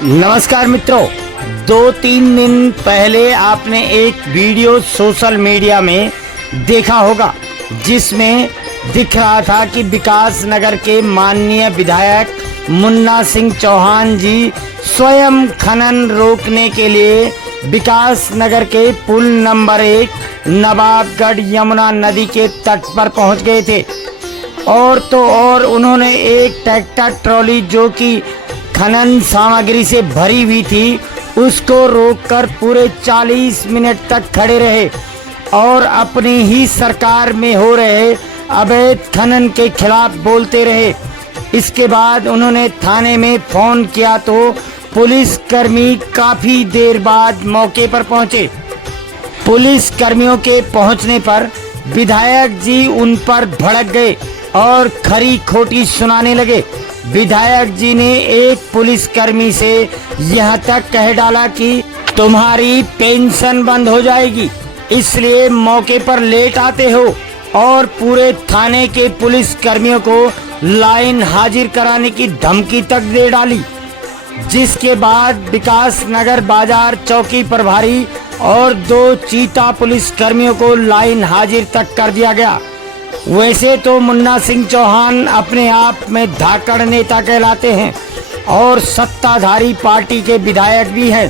नमस्कार मित्रों, 2-3 दिन पहले आपने एक वीडियो सोशल मीडिया में देखा होगा जिसमें दिख रहा था कि विकास नगर के माननीय विधायक मुन्ना सिंह चौहान जी स्वयं खनन रोकने के लिए विकास नगर के पुल नंबर 1 नवाबगढ़ यमुना नदी के तट पर पहुंच गए थे। और तो और उन्होंने एक ट्रैक्टर ट्रॉली जो कि खनन सामग्री से भरी हुई थी उसको रोककर पूरे 40 मिनट तक खड़े रहे और अपनी ही सरकार में हो रहे अवैध खनन के खिलाफ बोलते रहे। इसके बाद उन्होंने थाने में फोन किया तो पुलिस कर्मी काफी देर बाद मौके पर पहुंचे। पुलिस कर्मियों के पहुंचने पर विधायक जी उन पर भड़क गए और खरी खोटी सुनाने लगे। विधायक जी ने एक पुलिसकर्मी से यह तक कह डाला कि तुम्हारी पेंशन बंद हो जाएगी, इसलिए मौके पर लेट आते हो, और पूरे थाने के पुलिस कर्मियों को लाइन हाजिर कराने की धमकी तक दे डाली। जिसके बाद विकास नगर बाजार चौकी प्रभारी और 2 चीता पुलिस कर्मियों को लाइन हाजिर तक कर दिया गया। वैसे तो मुन्ना सिंह चौहान अपने आप में धाकड़ नेता कहलाते हैं और सत्ताधारी पार्टी के विधायक भी हैं।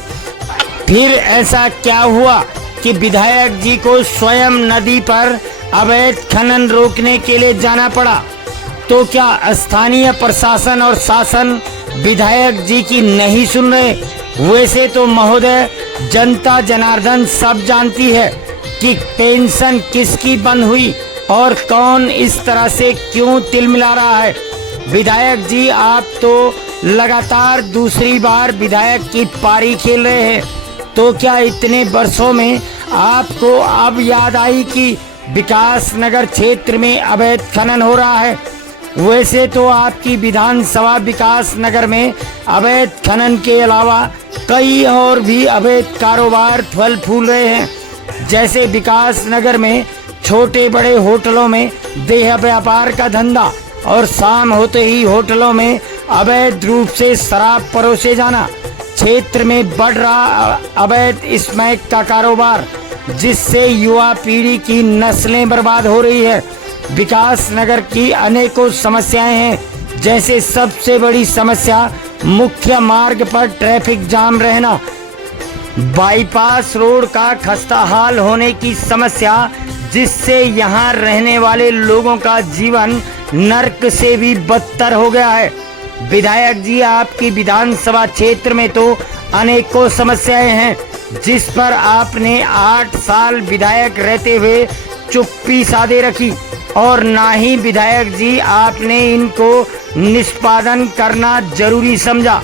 फिर ऐसा क्या हुआ कि विधायक जी को स्वयं नदी पर अवैध खनन रोकने के लिए जाना पड़ा? तो क्या स्थानीय प्रशासन और शासन विधायक जी की नहीं सुन रहे? वैसे तो महोदय, जनता जनार्दन सब जानती है कि पेंशन किसकी बंद हुई और कौन इस तरह से क्यों तिलमिला रहा है। विधायक जी, आप तो लगातार दूसरी बार विधायक की पारी खेल रहे हैं, तो क्या इतने वर्षों में आपको अब याद आई कि विकास नगर क्षेत्र में अवैध खनन हो रहा है? वैसे तो आपकी विधानसभा विकास नगर में अवैध खनन के अलावा कई और भी अवैध कारोबार फल फूल रहे हैं। जैसे विकास नगर में छोटे बड़े होटलों में देह व्यापार का धंधा और शाम होते ही होटलों में अवैध रूप से शराब परोसे जाना, क्षेत्र में बढ़ रहा अवैध स्मैक का कारोबार जिससे युवा पीढ़ी की नस्लें बर्बाद हो रही है। विकास नगर की अनेकों समस्याएं हैं, जैसे सबसे बड़ी समस्या मुख्य मार्ग पर ट्रैफिक जाम रहना, बाईपास रोड का खस्ता हाल होने की समस्या जिससे यहाँ रहने वाले लोगों का जीवन नर्क से भी बदतर हो गया है। विधायक जी, आपकी विधानसभा क्षेत्र में तो अनेकों समस्याएं हैं जिस पर आपने 8 साल विधायक रहते हुए चुप्पी साधे रखी और ना ही विधायक जी आपने इनको निष्पादन करना जरूरी समझा।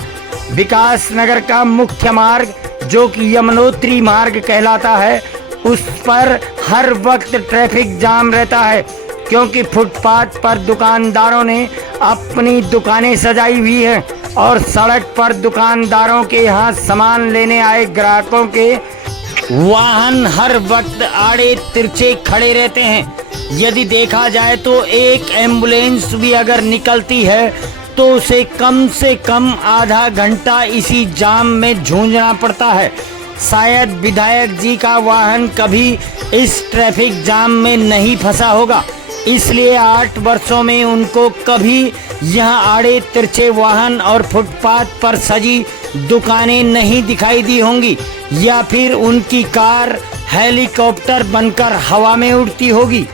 विकास नगर का मुख्य मार्ग जो कि यमुनोत्री मार्ग कहलाता है, उस पर हर वक्त ट्रैफिक जाम रहता है क्योंकि फुटपाथ पर दुकानदारों ने अपनी दुकानें सजाई हुई हैं और सड़क पर दुकानदारों के यहाँ सामान लेने आए ग्राहकों के वाहन हर वक्त आड़े तिरछे खड़े रहते हैं। यदि देखा जाए तो एक एम्बुलेंस भी अगर निकलती है तो उसे कम से कम आधा घंटा इसी जाम में जूझना पड़ता है। शायद विधायक जी का वाहन कभी इस ट्रैफिक जाम में नहीं फंसा होगा, इसलिए 8 वर्षों में उनको कभी यहाँ आड़े तिरछे वाहन और फुटपाथ पर सजी दुकानें नहीं दिखाई दी होंगी, या फिर उनकी कार हेलीकॉप्टर बनकर हवा में उड़ती होगी।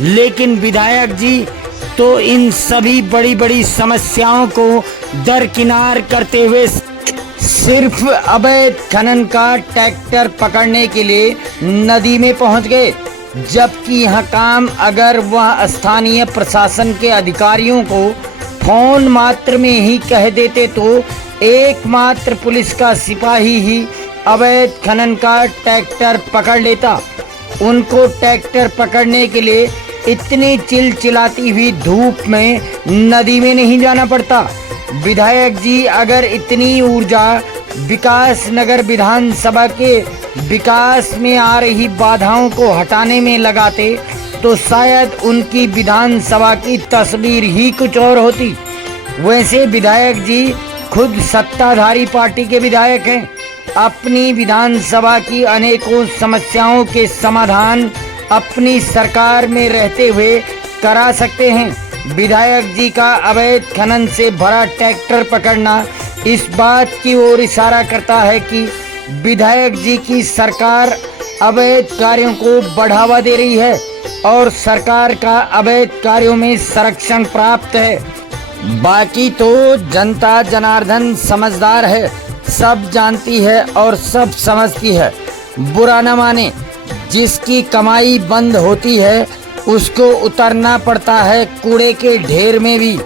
लेकिन विधायक जी तो इन सभी बड़ी बड़ी समस्याओं को दरकिनार करते हुए सिर्फ अवैध खनन का ट्रैक्टर पकड़ने के लिए नदी में पहुंच गए, जबकि यह काम अगर वह स्थानीय प्रशासन के अधिकारियों को फोन मात्र में ही कह देते तो एकमात्र पुलिस का सिपाही ही अवैध खनन का ट्रैक्टर पकड़ लेता। उनको ट्रैक्टर पकड़ने के लिए इतनी चिलचिलाती हुई धूप में नदी में नहीं जाना पड़ता। विधायक जी अगर इतनी ऊर्जा विकास नगर विधानसभा के विकास में आ रही बाधाओं को हटाने में लगाते तो शायद उनकी विधानसभा की तस्वीर ही कुछ और होती। वैसे विधायक जी खुद सत्ताधारी पार्टी के विधायक हैं, अपनी विधानसभा की अनेकों समस्याओं के समाधान अपनी सरकार में रहते हुए करा सकते हैं। विधायक जी का अवैध खनन से भरा ट्रैक्टर पकड़ना इस बात की ओर इशारा करता है कि विधायक जी की सरकार अवैध कार्यों को बढ़ावा दे रही है और सरकार का अवैध कार्यों में संरक्षण प्राप्त है। बाकी तो जनता जनार्दन समझदार है, सब जानती है और सब समझती है। बुरा न माने, जिसकी कमाई बंद होती है उसको उतरना पड़ता है कूड़े के ढेर में भी।